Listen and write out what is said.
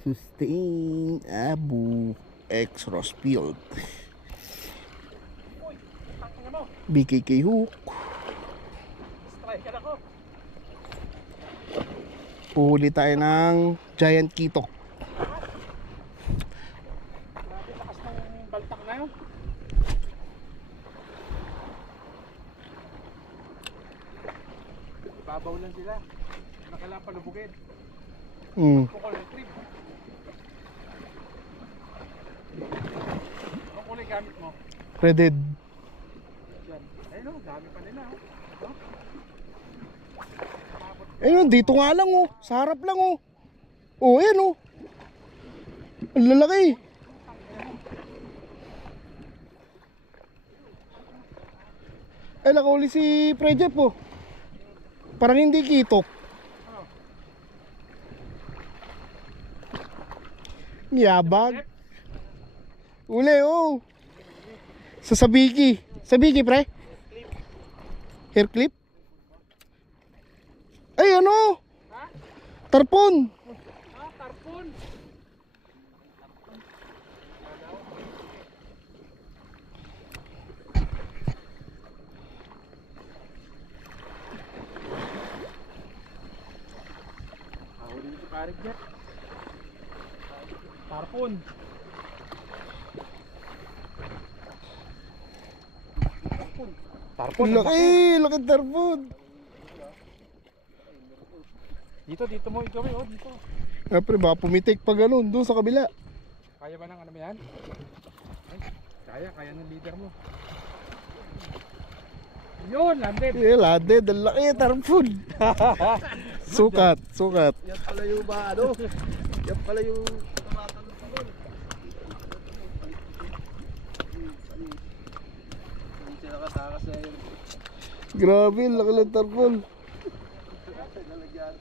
Sustain Abu X Rossfield. BKK hook. Striker ako. Puhuli tayo ng giant kitok. Grabe, lakas ng baltak na yun. Babaw lang sila. Nakailangan palubugin. Kukul retrieve. Anong kulay gamit mo? Threaded. Yan. Ayun o, dami pa nila. Oh. Ayun, dito nga lang oh. Sa harap lang oh. Oh, ayan oh. Ang lalaki. Ay, nakahuli si Prejep oh. Parang hindi kitok. Yabag. Uli oh. Sa Sabiki. Sabiki pre. Hair clip. Ay ano? Ha? Tarpon. Ah, tarpon. Huli si Parig Jet. Tarpon. Tarpon. Laki, laki tarpon. Dito mo ikaw eh, oh, dito. Ah, pre, baka pumitik pa ganun doon sa kabila. Kaya ba ng ano yan? Ay, kaya ng leader mo. Yun, landed. Eh, landed, ang laki tarpon. Sukat, sukat. Yan pala yung ano? Yan pala yung tumatanong pa doon. Hindi sila katakas na yun. Grabe, laki ng tarpon. Lalagyan.